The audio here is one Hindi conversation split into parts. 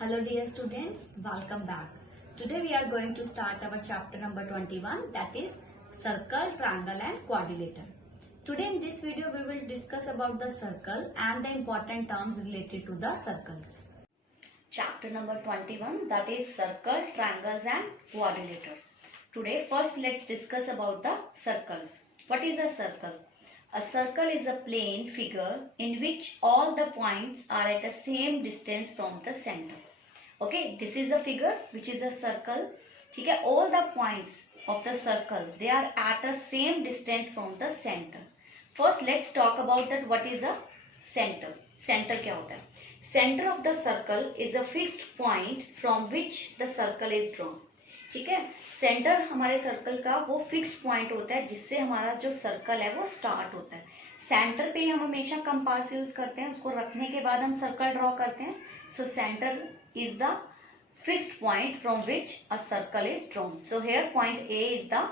Hello dear students, welcome back. Today we are going to start our chapter number 21, that is circle, triangle and quadrilateral. Today in this video we will discuss about the circle and the important terms related to the circles. Chapter number 21, that is circle, triangles and quadrilateral. Today first let's discuss about the circles. What is a circle? A circle is a plane figure in which all the points are at the same distance from the center. Okay, this is a figure which is a circle. ठीक है, all the points of the circle they are at a same distance from the center. First let's talk about that what is a center. Center क्या होता है? Center of the circle is a fixed point from which the circle is drawn. ठीक है, सेंटर हमारे सर्कल का वो फिक्स्ड पॉइंट होता है जिससे हमारा जो सर्कल है वो स्टार्ट होता है. सेंटर पे हम हमेशा कंपास यूज करते हैं, उसको रखने के बाद हम सर्कल ड्रॉ करते हैं. So centre is the fixed point from which a circle is drawn. So here point A is the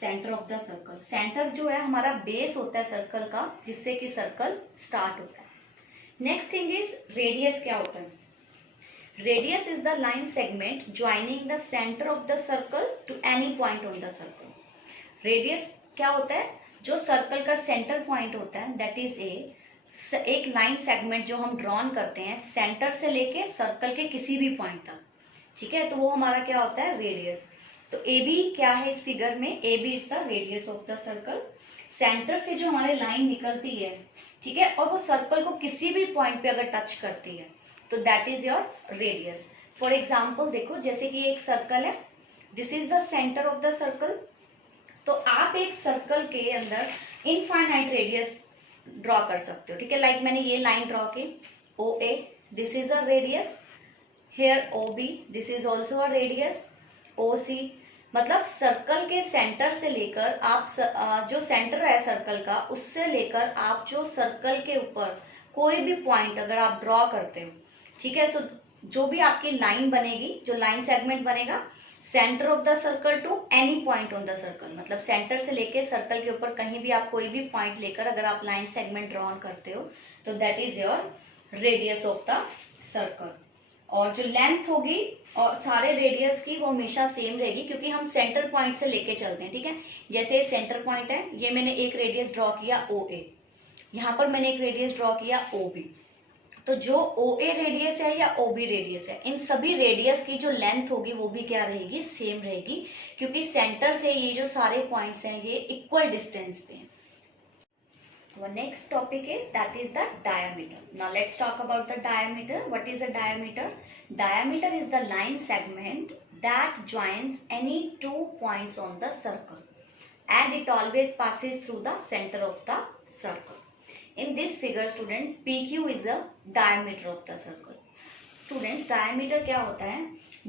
centre of the circle. Centre जो है हमारा बेस होता है सर्कल का जिससे कि सर्कल स्टार्ट होता है. Next thing is radius. क्या होता है? Radius is the line segment joining the center of the circle to any point on the circle. Radius क्या होता है? जो सर्कल का सेंटर पॉइंट होता है that is एक लाइन सेगमेंट जो हम ड्रॉन करते हैं सेंटर से लेके सर्कल के किसी भी पॉइंट तक. ठीक है, तो वो हमारा क्या होता है? रेडियस. तो ए बी क्या है इस फिगर में? A B is the radius of the circle. Centre से जो हमारी लाइन निकलती है, ठीक है, और वो सर्कल को किसी भी पॉइंट पे अगर टच करती है तो that is your radius. For example देखो, जैसे कि एक सर्कल है, this is the centre of the circle. तो आप एक सर्कल के अंदर इनफाइनाइट रेडियस ड्रॉ कर सकते हो. ठीक है, लाइक मैंने ये लाइन ड्रॉ की O A, this is a radius. Here O B, this is also a radius. O C, मतलब सर्कल के सेंटर से लेकर आप जो सेंटर है सर्कल का उससे लेकर आप जो सर्कल के ऊपर कोई भी पॉइंट अगर आप ड्रॉ करते हो, ठीक है, सो जो भी आपकी लाइन बनेगी, जो लाइन सेगमेंट बनेगा, centre of the circle to any point on the circle, मतलब सेंटर से लेके सर्कल के ऊपर कहीं भी आप कोई भी पॉइंट लेकर अगर आप लाइन सेगमेंट ड्रॉ करते हो तो that is your radius of the circle. और जो लेंथ होगी और सारे रेडियस की वो हमेशा सेम रहेगी क्योंकि हम सेंटर पॉइंट से लेके चलते हैं. ठीक है, जैसे ये सेंटर पॉइंट है, ये मैंने एक रेडियस ड्रॉ किया ओ ए, यहाँ पर मैंने एक रेडियस ड्रॉ किया ओ बी. तो जो ओ ए रेडियस है या ओ बी रेडियस है, इन सभी रेडियस की जो लेंथ होगी वो भी क्या रहेगी? सेम रहेगी, क्योंकि सेंटर से ये जो सारे पॉइंट्स हैं ये इक्वल डिस्टेंस पे हैं. Our next topic is that is the diameter. Now let's talk about the diameter. What is a diameter? Diameter is the line segment that joins any two points on the circle and it always passes through the center of the circle. In this figure students, PQ is the diameter of the circle. Students, diameter क्या होता है?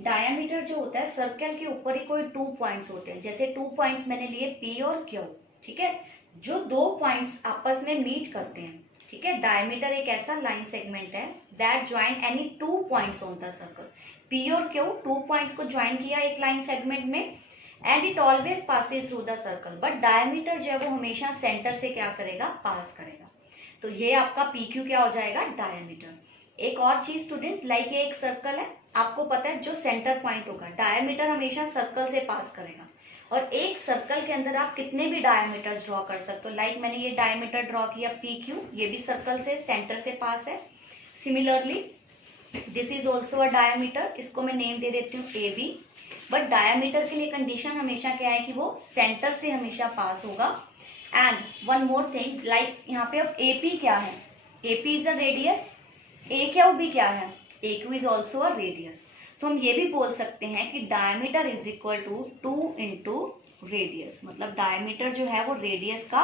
Diameter जो होता है सर्कल के ऊपर ही कोई 2 पॉइंट्स होते हैं. जैसे 2 पॉइंट्स मैंने लिए P और Q. ठीक है, जो 2 पॉइंट्स आपस में मीट करते हैं. ठीक है, डायमीटर एक ऐसा लाइन सेगमेंट है that join any 2 points on the circle. P और Q 2 पॉइंट्स को ज्वाइन किया एक लाइन सेगमेंट में and it always Passage through the circle. But diameter जो है वो हमेशा सेंटर से क्या करेगा? पास करेगा. तो ये आपका PQ क्या हो जाएगा? डायमीटर. एक और चीज स्टूडेंट्स, लाइक ये एक सर्कल है, आपको पता है जो सेंटर पॉइंट होगा डायमीटर हमेशा सर्कल से पास करेगा. और एक सर्कल के अंदर आप कितने भी डायमीटर्स ड्रॉ कर सकते हो. लाइक मैंने ये डायमीटर ड्रॉ किया PQ, ये भी सर्कल से सेंटर से पास है. Similarly this is also a diameter, इसको मैं नेम दे देती हूँ AB. बट डायमीटर के लिए कंडीशन हमेशा क्या है कि वो सेंटर से हमेशा पास होगा. And one more thing, like यहाँ पे अब AP क्या है? AP is a radius. AQ भी क्या है? AQ is also a radius. तो हम ये भी बोल सकते हैं कि diameter is equal to 2 into radius. मतलब डायमीटर जो है वो रेडियस का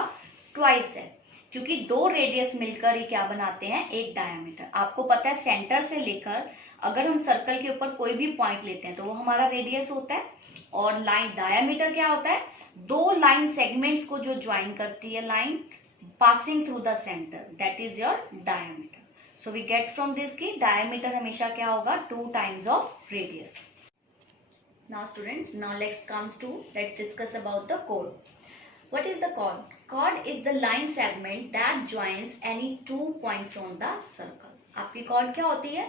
ट्वाइस है, क्योंकि 2 रेडियस मिलकर ही क्या बनाते हैं? एक डायमीटर. आपको पता है सेंटर से लेकर अगर हम सर्कल के ऊपर कोई भी पॉइंट लेते हैं तो वो हमारा रेडियस होता है. और लाइन डायमीटर क्या होता है? 2 लाइन सेगमेंट्स को जो ज्वाइन करती है line passing through the centre, that is your diameter. So we get from this कि diameter हमेशा क्या होगा? 2 times of radius. Now students, now let's discuss about the chord. What is the chord? Chord is the line segment that joins any 2 points on the circle. आपकी chord क्या होती है?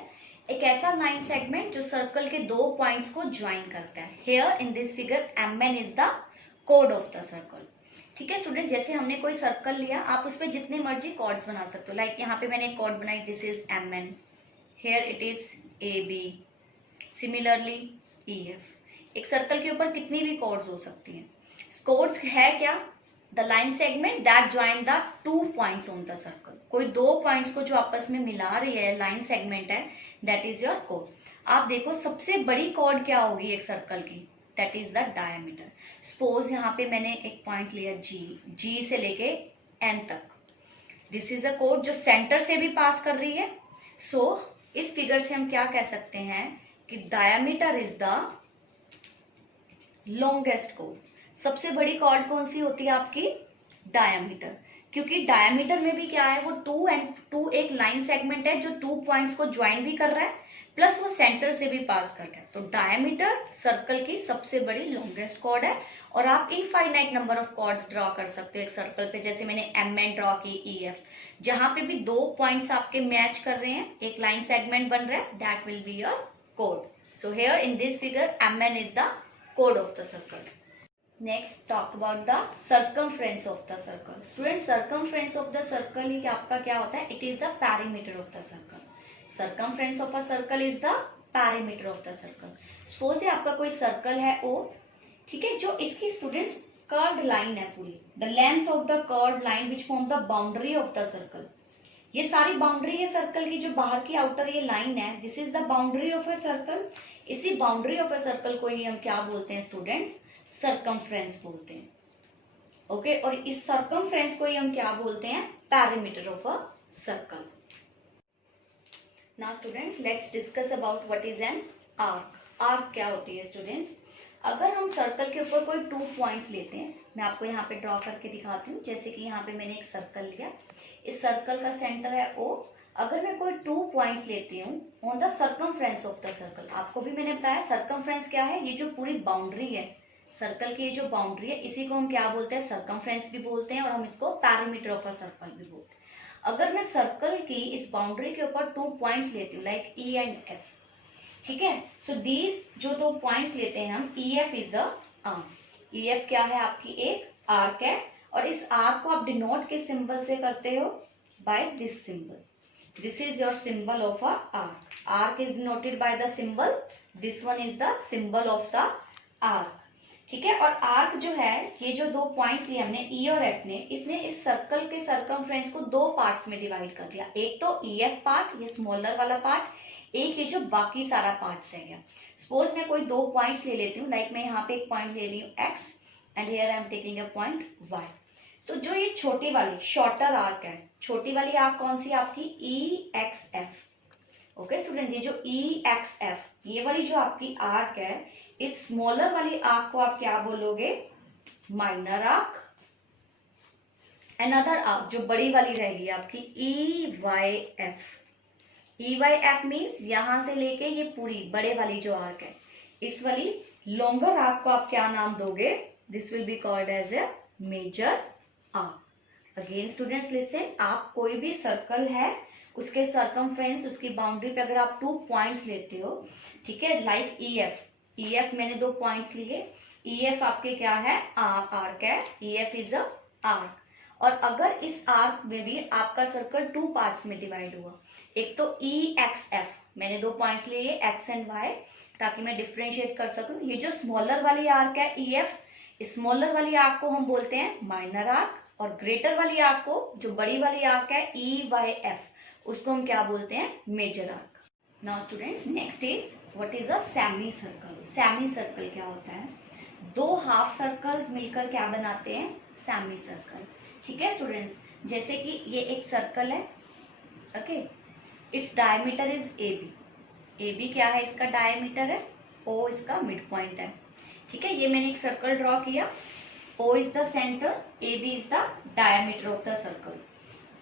एक ऐसा लाइन सेगमेंट जो सर्कल के दो पॉइंट्स को ज्वाइन करता है। Here in this figure MN is the कोड ऑफ द सर्कल। ठीक है स्टूडेंट, जैसे हमने कोई सर्कल लिया, आप उस पर जितने मर्जी कॉर्ड्स बना सकते हो। लाइक यहाँ पे मैंने एक कॉर्ड बनाई, this is MN, here it is AB, similarly EF। एक सर्कल के ऊपर कितनी भी कॉर्ड्स हो सकती हैं। कॉर्ड्स है क्या? The line segment that join the two points on the circle. कोई दो पॉइंट्स को जो आपस में मिला रही है, लाइन सेगमेंट है, दैट इज योर कॉर्ड। आप देखो सबसे बड़ी कॉर्ड क्या होगी एक सर्कल की, that is the diameter. Suppose यहाँ पे मैंने एक पॉइंट लिया G से लेके N तक। दिस इज अ कॉर्ड जो सेंटर से भी पास कर रही है। सो इस फिगर से हम क्या कह सकते हैं कि diameter is the longest cord. सबसे बड़ी कॉर्ड कौन सी होती है आपकी? डायमीटर। क्योंकि डायमीटर में भी क्या है, वो 2 एंड 2 एक लाइन सेगमेंट है जो 2 पॉइंट्स को ज्वाइन भी कर रहा है, प्लस वो सेंटर से भी पास कर रहा है। तो डायमीटर सर्कल की सबसे बड़ी लॉन्गेस्ट कॉर्ड है। और आप infinite number of chords draw कर सकते हो एक सर्कल पे। जैसे मैंने MN ड्रॉ की, EF, जहां पे भी दो पॉइंट्स आपके मैच कर रहे हैं, एक लाइन सेगमेंट बन रहा है, दैट विल बी योर कोड। So here in this figure MN is the कोड of the circle. Next talk about the circumference of the circle. Student, circumference of the circle ही आपका क्या होता है? It is the perimeter of the circle. Circumference of a circle is the perimeter of the circle. Suppose आपका कोई सर्कल है O, ठीक है, जो इसकी स्टूडेंट्स कर्व्ड लाइन है पूरी, the length of the curved line which form the boundary of the circle. ये सारी बाउंड्री है सर्कल की, जो बाहर की आउटर ये लाइन है, this is the boundary of a circle. इसी बाउंड्री ऑफ अ सर्कल को ही हम क्या बोलते हैं स्टूडेंट्स? सर्कमफ्रेंस बोलते हैं। ओके, और इस सर्कमफ्रेंस को ही हम क्या बोलते हैं? Perimeter of a circle. Now students, let's discuss about what is an arc. Arc क्या होती है स्टूडेंट्स? अगर हम सर्कल के ऊपर कोई 2 पॉइंट्स लेते हैं, मैं आपको यहाँ पे ड्रॉ करके दिखाती हूँ। जैसे कि यहाँ पे मैंने एक सर्कल लिया, इस सर्कल का सेंटर है O। अगर मैं कोई 2 पॉइंट्स लेती हूँ on the circumference of the circle, आपको भी मैंने बताया सर्कमफ्रेंस क्या है, ये जो पूरी बाउंड्री है सर्कल की, ये जो बाउंड्री है, इसी को हम क्या बोलते हैं? सर्कमफ्रेंस भी बोलते हैं, और हम इसको पेरीमीटर ऑफ अ सर्कल भी बोलते हैं। अगर मैं सर्कल की इस बाउंड्री के ऊपर 2 पॉइंट्स लेती हूँ, लाइक E एंड F, ठीक है, सो दीज जो 2 पॉइंट्स लेते हैं हम, EF is a arc. EF क्या है? आपकी एक आर्क है, और इस आर्क को आप डिनोट किस सिंबल से करते हो? By this symbol. This is your symbol of a arc. Arc is denoted by the symbol, this one is the symbol of the arc. ठीक है, और आर्क जो है, ये जो 2 पॉइंट्स लिए हमने E और F ने, इसने इस सर्कल के सर्कमफ्रेंस को 2 पार्ट्स में डिवाइड कर दिया। एक तो EF पार्ट, ये स्मॉलर वाला पार्ट, एक ये जो बाकी सारा पार्ट्स रह गया। सपोज मैं कोई 2 पॉइंट्स ले लेती हूँ, लाइक मैं यहाँ पे एक पॉइंट ले रही हूँ X and here I am taking a point Y। तो जो ये छोटी वाली शॉर्टर आर्क है, छोटी वाली आर्क कौन सी? आपकी EXF। ओके स्टूडेंट्स, ये जो EXF, ये वाली जो आपकी आर्क है, इस स्मॉलर वाली आर्क को आप क्या बोलोगे? Minor arc. अनदर आर्क जो बड़ी वाली रहेगी आपकी EYF। EYF मीन्स यहां से लेके ये पूरी बड़े वाली जो आर्क है, इस वाली लॉन्गर आर्क को आप क्या नाम दोगे? This will be called as a major arc. Again students listen, आप कोई भी सर्कल है, उसके सर्कमफ्रेंस, उसकी बाउंड्री पे अगर आप 2 पॉइंट्स लेते हो, ठीक है, लाइक EF मैंने 2 पॉइंट्स लिए। EF आपके क्या है? आर्क है। EF is a arc. और अगर इस आर्क में भी आपका सर्कल 2 पार्ट्स में डिवाइड हुआ, एक तो EXF, मैंने 2 पॉइंट्स लिए X एंड Y, ताकि मैं डिफ्रेंशिएट कर सकूं। ये जो स्मॉलर वाली आर्क है EF, स्मॉलर वाली आर्क को हम बोलते हैं माइनर आर्क, और ग्रेटर वाली आर्क को, जो बड़ी वाली आर्क है EYF, उसको हम क्या बोलते हैं? Major arc. Now students, next is what is a semi circle. Semicircle क्या होता है? 2 हाफ सर्कल्स मिलकर क्या बनाते हैं? Semi circle. ठीक है स्टूडेंट्स, जैसे कि ये एक सर्कल है, okay, its diameter is AB क्या है? इसका डायमीटर है, O इसका मिड पॉइंट है। ठीक है, ये मैंने एक सर्कल ड्रॉ किया, O is the centre, AB is the diameter of the circle.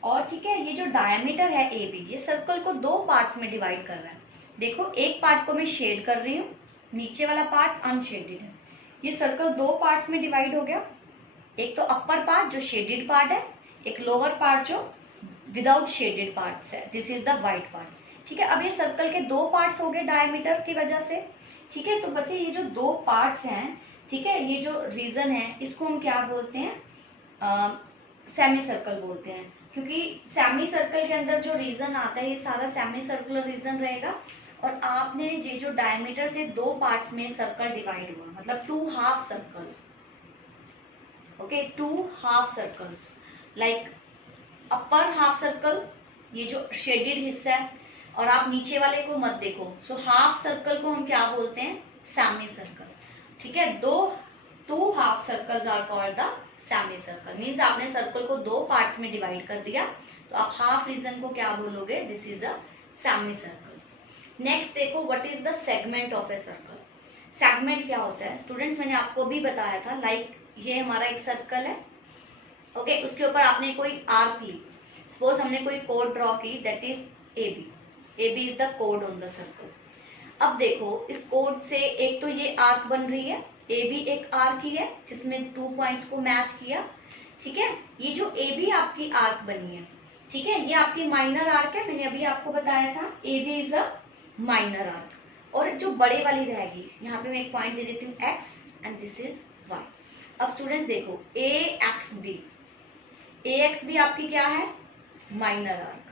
और ठीक है, ये जो डायमीटर है AB, ये सर्कल को 2 पार्ट्स में डिवाइड कर रहा है। देखो, एक पार्ट को मैं शेड कर रही हूँ, नीचे वाला पार्ट अनशेडेड है। ये सर्कल 2 पार्ट्स में डिवाइड हो गया। एक तो अपर पार्ट जो शेडेड पार्ट है, एक लोअर पार्ट जो विदाउट शेडेड पार्ट्स है, this is the white part. ठीक है, अब ये सर्कल के दो पार्ट्स हो गए डायमीटर की वजह से। ठीक है, तो बच्चे ये जो दो पार्ट्स हैं, ठीक है, ये जो रीजन है इसको हम क्या बोलते हैं, सेमी सर्कल बोलते हैं, क्योंकि सेमी सर्कल के अंदर जो रीजन आता है ये सारा सेमी सर्कुलर रीजन रहेगा। और आपने ये जो डायमीटर से दो पार्ट्स में सर्कल डिवाइड हुआ, मतलब 2 half circles, okay, 2 half circles, like upper half circle, ये जो शेडेड हिस्सा है, और आप नीचे वाले को मत देखो। सो हाफ सर्कल को हम क्या बोलते हैं, सेमी सर्कल। ठीक है, two half circles are called the semi circle. Means आपने सर्कल को दो पार्ट्स में डिवाइड कर दिया, तो आप हाफ रीजन को क्या बोलोगे, this is a semi circle. Next देखो, what is the segment of a circle. Segment क्या होता है स्टूडेंट्स, मैंने आपको भी बताया था, लाइक ये हमारा एक सर्कल है, ओके, उसके ऊपर आपने कोई आर्क ली, सपोज हमने कोई कोड ड्रॉ की, that is AB is the code on the circle. अब देखो इस कोड से एक तो ये आर्क बन रही है, AB एक आर्क ही है जिसमें 2 पॉइंट्स को मैच किया। ठीक है, ये जो AB आपकी आर्क बनी है, ठीक है, ये आपकी माइनर आर्क है, मैंने अभी आपको बताया था AB is a minor arc. और जो बड़े वाली रहेगी, यहाँ पे मैं एक पॉइंट दे देती हूँ X and this is Y। अब स्टूडेंट्स देखो AXB आपकी क्या है, माइनर आर्क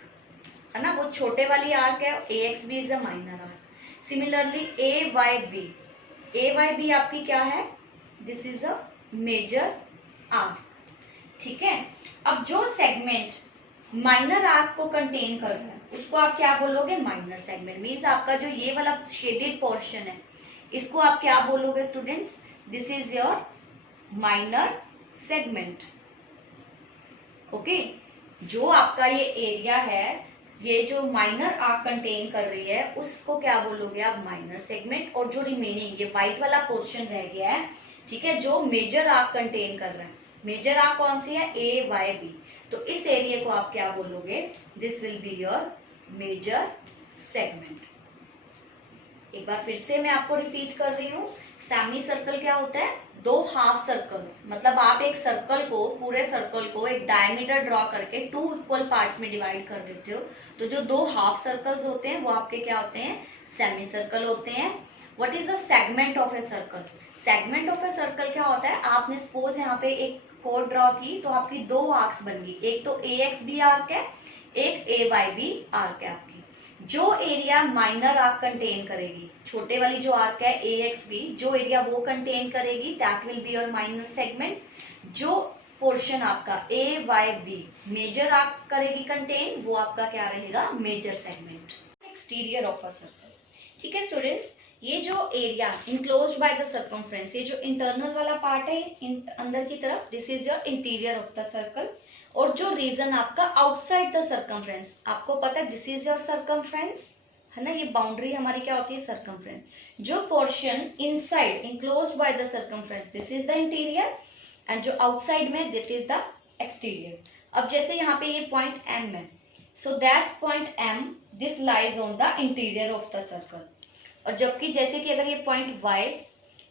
है ना, वो छोटे वाली आर्क है, AXB is a minor arc. Similarly AYB आपकी क्या है, this is a major arc. ठीक है, अब जो सेगमेंट माइनर आर्क को कंटेन कर रहा है उसको आप क्या बोलोगे, माइनर सेगमेंट। मीन्स आपका जो ये वाला शेडेड पोर्शन है इसको आप क्या बोलोगे students, this is your minor segment. Okay, जो आपका ये एरिया है, ये जो माइनर आर्क कंटेन कर रही है उसको क्या बोलोगे आप, माइनर सेगमेंट। और जो रिमेनिंग ये व्हाइट वाला पोर्शन रह गया है, ठीक है, जो मेजर आर्क कंटेन कर रहा है, मेजर आर्क कौन सी है, AYB, तो इस एरिया को आप क्या बोलोगे, this will be your major segment. एक बार फिर से मैं आपको रिपीट कर रही हूँ, सेमी सर्कल क्या होता है, दो हाफ सर्कल्स, मतलब आप एक सर्कल को, पूरे सर्कल को एक डायमीटर ड्रॉ करके 2 इक्वल पार्ट्स में डिवाइड कर देते हो, तो जो दो हाफ सर्कल्स होते हैं वो आपके क्या होते हैं, सेमी सर्कल होते हैं। What is the segment of a circle, segment of a circle क्या होता है, आपने सपोज यहाँ पे एक कोड ड्रॉ की तो आपकी दो आर्क्स बन गई, एक तो AXB आर्क है, एक AYB आर्क है आपकी। जो एरिया माइनर आर्क कंटेन करेगी, छोटे वाली जो आर्क है AXB, जो एरिया वो कंटेन करेगी that will be your minor segment. जो पोर्शन आपका AYB मेजर आर्क करेगी कंटेन, वो आपका क्या रहेगा, major segment. Exterior of a circle. ठीक है स्टूडेंट्स, ये जो area enclosed by the circumference, ये जो इंटरनल वाला पार्ट है अंदर की तरफ, this is your interior of the circle. और जो रीजन आपका आउटसाइड द सर्कमफ्रेंस, आपको पता है दिस इज योर सर्कमफ्रेंस, है ना, ये बाउंड्री हमारी क्या होती है, सर्कमफ्रेंस। जो portion inside enclosed by the circumference, this is the interior, and जो आउटसाइड में दिस इज द एक्सटीरियर। अब जैसे यहाँ पे ये पॉइंट M है, so that's point M, this lies on the interior of the circle. और जबकि जैसे कि अगर ये point Y,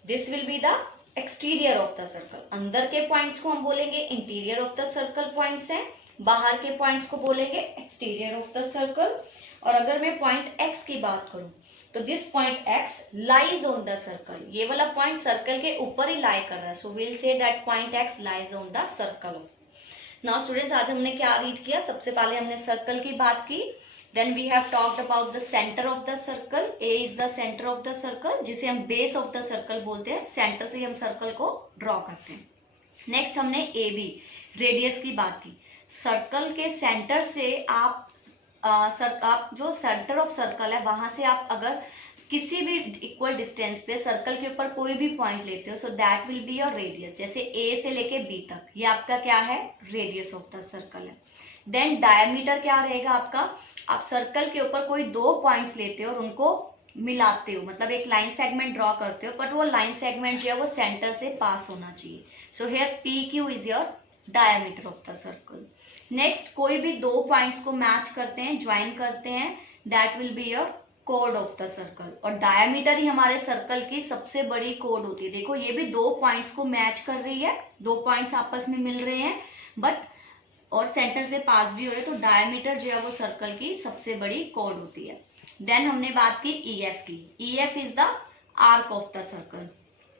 this will be the exterior of the circle. अंदर के पॉइंट्स को हम बोलेंगे interior of the circle points हैं, बाहर के पॉइंट्स को बोलेंगे एक्सटीरियर ऑफ द सर्कल। और अगर मैं पॉइंट X की बात करूं तो this point X lies on the circle, ये वाला पॉइंट सर्कल के ऊपर ही लाई कर रहा है, so will say that point X lies on the circle of. Now students, आज हमने क्या रीड किया, सबसे पहले हमने सर्कल की बात की, then we have talked about the centre of the circle. A is the centre of the circle, जिसे हम बेस ऑफ द सर्कल बोलते हैं, सेंटर से हम सर्कल को ड्रॉ करते हैं। नेक्स्ट हमने AB रेडियस की बात की। सर्कल के सेंटर से आप जो सेंटर ऑफ सर्कल है वहां से आप अगर किसी भी इक्वल डिस्टेंस पे सर्कल के ऊपर कोई भी पॉइंट लेते हो, so that will be your radius. जैसे A से लेके B तक, ये आपका क्या है, रेडियस ऑफ द सर्कल है। देन डायमीटर क्या रहेगा आपका, आप सर्कल के ऊपर कोई दो पॉइंट्स लेते हो और उनको मिलाते हो, मतलब एक लाइन सेगमेंट ड्रॉ करते हो, बट वो लाइन सेगमेंट जो है वो सेंटर से पास होना चाहिए। So here PQ is your diameter of the circle. Next, कोई भी दो पॉइंट्स को मैच करते हैं, ज्वाइन करते हैं, that will be your code of the circle. और डायमीटर ही हमारे सर्कल की सबसे बड़ी कोड होती है। देखो ये भी दो पॉइंट्स को मैच कर रही है, दो पॉइंट्स आपस में मिल रहे हैं बट और सेंटर से पास भी हो रहे हैं, तो डायमीटर जो है वो सर्कल की सबसे बड़ी कोड होती है। देन हमने बात की EF की। EF is the arc of the circle.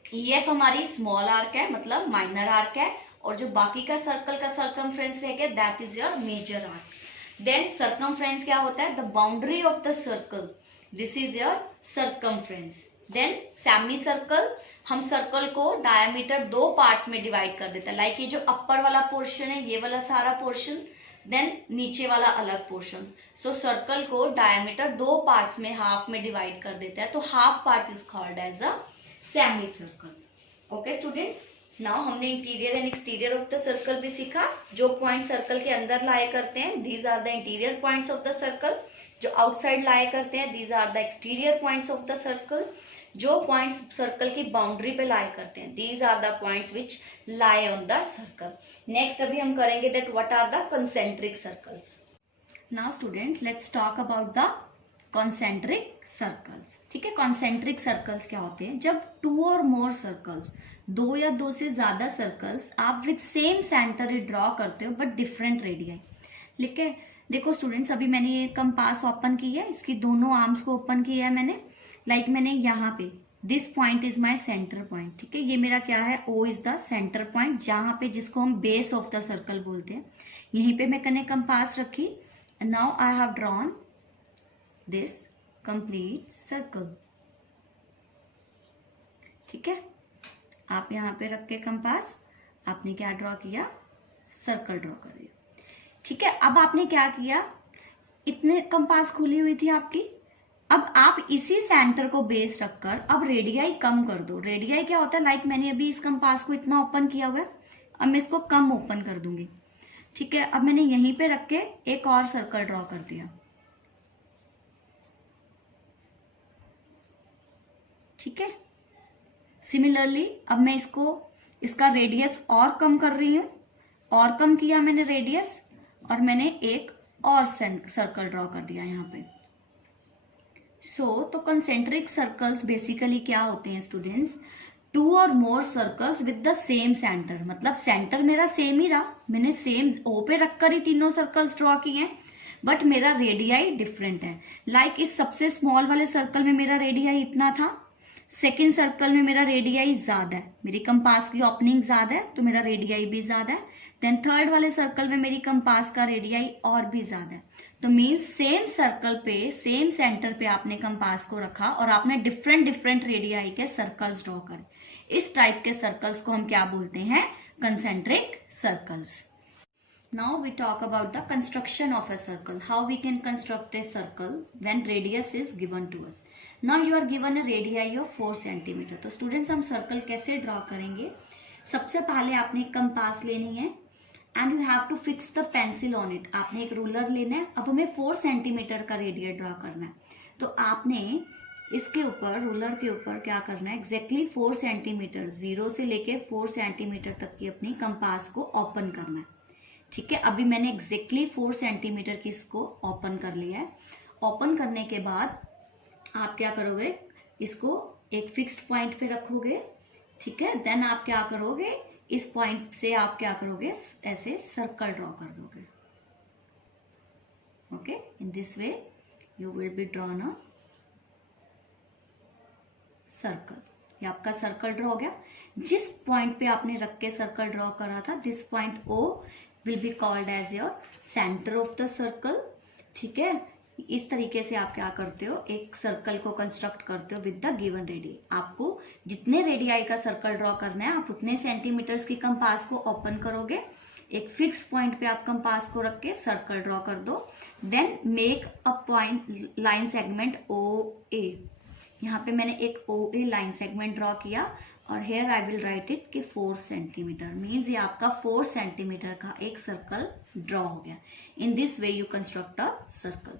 EF हमारी स्मॉल आर्क है, मतलब माइनर आर्क है, और जो बाकी का सर्कल का सर्कमफ्रेंस रह गया that is your major arc. Then circumference क्या होता है? The boundary of the circle, this is your circumference. Then semicircle, हम सर्कल को डायमीटर 2 पार्ट्स में डिवाइड कर देते हैं। लाइक ये जो अपर वाला पोर्शन है, ये वाला सारा पोर्शन, देन नीचे वाला अलग पोर्शन। सो सर्कल को डायमीटर 2 पार्ट्स में, हाफ में डिवाइड कर देते हैं, तो half part is called as a semi circle. Okay students, now हमने interior and exterior of the circle भी सीखा। जो पॉइंट सर्कल के अंदर लाए करते हैं these are the interior points of the circle, जो आउटसाइड लाए करते हैं these are the exterior points of the circle, जो पॉइंट्स सर्कल की बाउंड्री पे लाए करते हैं these are the points which lie on the circle. Next अभी हम करेंगे that what are the concentric circles. Now students let's talk about the concentric circles. ठीक है, कॉन्सेंट्रिक सर्कल्स क्या होते हैं? जब 2 और मोर सर्कल्स, 2 या 2 से ज्यादा सर्कल्स आप विद सेम सेंटर ड्रॉ करते हो बट डिफरेंट रेडियाई। ठीक है, देखो स्टूडेंट्स, अभी मैंने ये कंपास ओपन की है, इसकी दोनों आर्म्स को ओपन किया है मैंने। लाइक मैंने यहाँ पे this point is my centre point. ठीक है, ये मेरा क्या है? O is the centre point, जहाँ पे जिसको हम बेस ऑफ द सर्कल बोलते हैं। यहीं पे मैंने कंपास रखी। Now I have drawn this complete circle. ठीक है, आप यहाँ पे रख के कंपास आपने क्या ड्रॉ किया? सर्कल ड्रॉ कर दिया। ठीक है, अब आपने क्या किया? इतने कंपास खुली हुई थी आपकी, अब आप इसी सेंटर को बेस रखकर अब रेडियाई कम कर दो। रेडियाई क्या होता है? लाइक मैंने अभी इस कंपास को इतना ओपन किया हुआ है, अब मैं इसको कम ओपन कर दूंगी। ठीक है, अब मैंने यहीं पे रख के एक और सर्कल ड्रॉ कर दिया। ठीक है, सिमिलरली अब मैं इसका रेडियस और कम कर रही हूं, और कम किया मैंने रेडियस, और मैंने एक और सर्कल ड्रॉ कर दिया यहाँ पे। तो कंसेंट्रिक सर्कल्स बेसिकली क्या होते हैं स्टूडेंट्स? 2 और more circles with the same centre, मतलब सेंटर मेरा सेम ही रहा, मैंने सेम O पे रखकर ही तीनों सर्कल्स ड्रॉ किए हैं, बट मेरा रेडियाई डिफरेंट है। लाइक इस सबसे स्मॉल वाले सर्कल में मेरा रेडियाई इतना था, सेकेंड सर्कल में मेरा रेडियाई ज्यादा है, मेरी कंपास की ओपनिंग ज्यादा है तो मेरा रेडियाई भी ज्यादा है। देन थर्ड वाले सर्कल में मेरी कंपास का रेडियाई और भी ज्यादा है। तो मीन्स सेम सर्कल पे, सेम सेंटर पे आपने कंपास को रखा और आपने डिफरेंट डिफरेंट रेडियाई के सर्कल्स ड्रॉ करे। इस टाइप के सर्कल्स को हम क्या बोलते हैं? Concentric circles. Now we talk about the construction of a circle. How we can construct a circle when radius is given to us. Now you are given a radii of 4 cm. तो स्टूडेंट्स हम सर्कल कैसे ड्रॉ करेंगे? सबसे पहले आपने एक कंपास लेनी है and you have to fix the pencil on it. आपने एक रूलर लेना है। अब हमें 4 सेंटीमीटर का रेडियस ड्रॉ करना है, तो आपने इसके ऊपर, रूलर के ऊपर क्या करना है? एग्जैक्टली 4 सेंटीमीटर, 0 से लेके 4 सेंटीमीटर तक की अपनी कंपास को ओपन करना है। ठीक है, अभी मैंने एग्जैक्टली 4 सेंटीमीटर की इसको ओपन कर लिया है। ओपन करने के बाद आप क्या करोगे? इसको एक फिक्स्ड पॉइंट पे रखोगे। ठीक है, देन आप क्या करोगे? इस पॉइंट से आप क्या करोगे? ऐसे सर्कल ड्रॉ कर दोगे। Okay, in this way you will be drawn a circle. ये आपका सर्कल ड्रॉ हो गया। जिस पॉइंट पे आपने रख के सर्कल ड्रॉ करा था, this point O will be called as your center of the circle। ठीक है, इस तरीके से आप क्या करते हो? एक सर्कल को कंस्ट्रक्ट करते हो विद द गिवन रेडियस। आपको जितने रेडियाई का सर्कल ड्रॉ करना है, आप उतने सेंटीमीटर्स की कंपास को ओपन करोगे। एक फिक्स्ड पॉइंट पे आप कंपास को रख के सर्कल ड्रॉ कर दो। Then make a point line segment OA। यहाँ पे मैंने एक OA लाइन सेगमेंट ड्रॉ किया और here I will write it कि 4 सेंटीमीटर, मीन्स ये आपका 4 सेंटीमीटर का एक सर्कल ड्रॉ हो गया। In this way you construct a circle.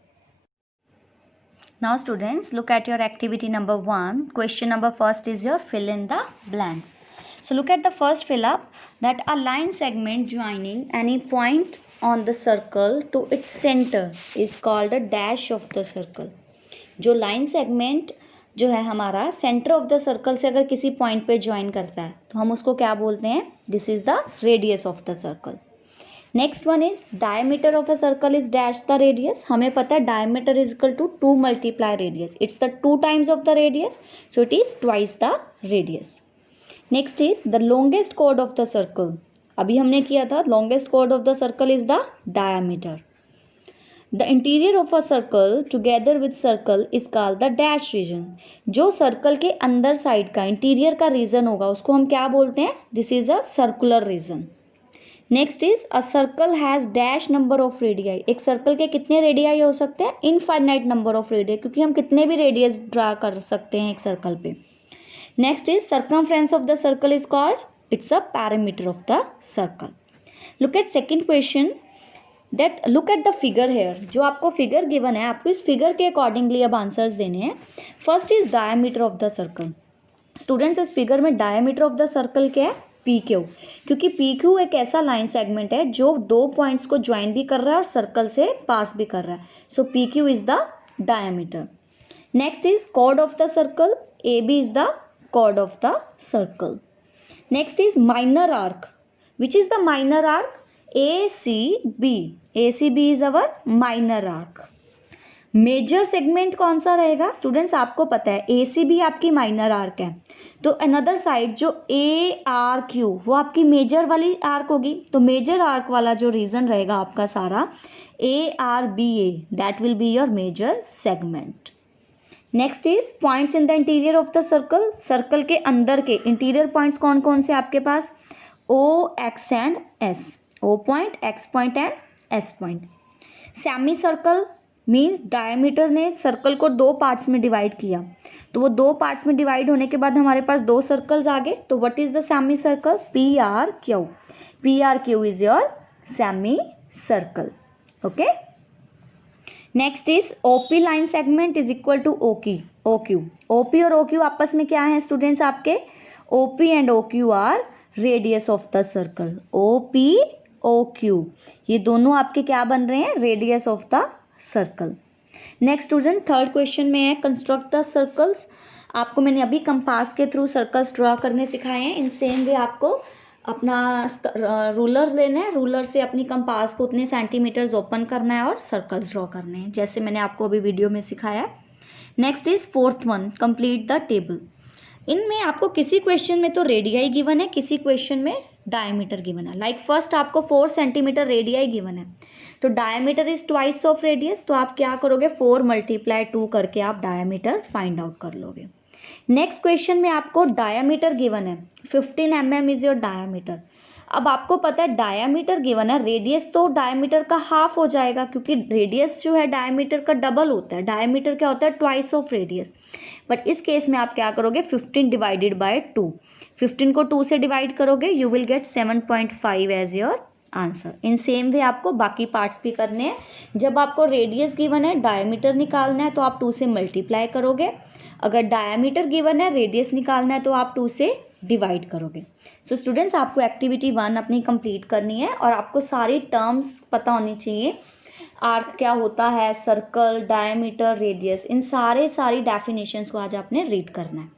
Now students, look at your activity number 1. Question number first is your fill in the blanks. So look at the first fill up, that a line segment joining any point on the circle to its center is called a dash of the circle. जो line segment जो है हमारा सेंटर ऑफ द सर्कल से अगर किसी पॉइंट पे ज्वाइन करता है तो हम उसको क्या बोलते हैं? This is the radius of the circle. Next one is diameter of a circle is dash the radius. हमें पता है diameter is equal to 2 multiply radius. It's the 2 times of the radius, so it is twice the radius. Next is the longest chord of the circle. अभी हमने किया था longest chord of the circle is the diameter. The interior of a circle together with circle is called the dash region. जो सर्कल के अंदर साइड का इंटीरियर का रीजन होगा उसको हम क्या बोलते हैं? This is a circular region. Next is a circle has dash number of radii. एक सर्कल के कितने रेडियाई हो सकते हैं? इनफाइनाइट नंबर ऑफ रेडियाई, क्योंकि हम कितने भी रेडियस ड्रा कर सकते हैं एक सर्कल पे. Next is circumference of the circle is called, it's a parameter of the circle. Look at second question, that look at the figure here. जो आपको फिगर गिवन है, आपको इस फिगर के अकॉर्डिंगली अब आंसर्स देने हैं. First is diameter of the circle. Students, इस फिगर में डायमीटर ऑफ द सर्कल क्या है? P Q. क्योंकि पी क्यू एक ऐसा लाइन सेगमेंट है जो 2 पॉइंट्स को ज्वाइन भी कर रहा है और सर्कल से पास भी कर रहा है. So P Q is the diameter. Next is chord of the circle. A B is the chord of the circle. Next is minor arc. Which is the minor arc? A C B. A C B is our minor arc. Major segment कौन सा रहेगा? स्टूडेंट्स, आपको पता है ए सी बी आपकी माइनर आर्क है, तो अनदर साइड जो ए आर क्यू वो आपकी मेजर वाली आर्क होगी. तो मेजर आर्क वाला जो रीजन रहेगा आपका सारा A R B A, that will be your major segment. Next is points in the interior of the circle. Circle के अंदर के इंटीरियर पॉइंट्स कौन कौन से आपके पास? O, X and S. O point, X point and S point. Semi circle means diameter ने सर्कल को 2 पार्ट्स में डिवाइड किया, तो वो 2 पार्ट्स में डिवाइड होने के बाद हमारे पास 2 सर्कल्स आ गए. तो what is the semicircle? P R Q. P R Q is your semi circle. Okay. Next is OP line segment is equal to okay O Q. OP और ओ क्यू आपस में क्या है स्टूडेंट्स आपके? OP and O Q are radius of the circle. OP O Q, ये दोनों आपके क्या बन रहे हैं? Radius of the circle. Next student, third question में है कंस्ट्रक्ट द सर्कल्स. आपको मैंने अभी कंपास के थ्रू सर्कल्स ड्रॉ करने सिखाए हैं. इन सेम वे आपको अपना रूलर लेना है. रूलर से अपनी कंपास को उतने सेंटीमीटर्स ओपन करना है और सर्कल्स ड्रॉ करने हैं, जैसे मैंने आपको अभी वीडियो में सिखाया. Next is fourth one, complete the table. इनमें आपको किसी क्वेश्चन में तो रेडियाई गिवन है, किसी क्वेश्चन में डायमीटर गिवन है. लाइक फर्स्ट आपको 4 सेंटीमीटर रेडियाई गिवन है, तो diameter is twice of radius. तो आप क्या करोगे? 4 मल्टीप्लाई 2 करके आप डायमीटर फाइंड आउट कर लोगे. नेक्स्ट क्वेश्चन में आपको डायमीटर गिवन है, 15 mm इज योर डायमीटर. अब आपको पता है डायमीटर गिवन है, रेडियस तो डायमीटर का हाफ हो जाएगा, क्योंकि रेडियस जो है डायमीटर का डबल होता है. डायमीटर क्या होता है? Twice of radius. बट इस केस में आप क्या करोगे? 15 डिवाइडेड बाय 2. 15 को 2 से डिवाइड करोगे, you will get 7.5 as your answer. In same way आपको बाकी पार्ट्स भी करने हैं. जब आपको रेडियस गिवन है, डायमीटर निकालना है, तो आप 2 से मल्टीप्लाई करोगे. अगर डायमीटर गिवन है, रेडियस निकालना है, तो आप 2 से डिवाइड करोगे. सो स्टूडेंट्स, आपको एक्टिविटी 1 अपनी कंप्लीट करनी है और आपको सारी टर्म्स पता होनी चाहिए. आर्क क्या होता है, सर्कल, डायमीटर, रेडियस, इन सारी डेफिनेशंस को आज आपने रीड करना है.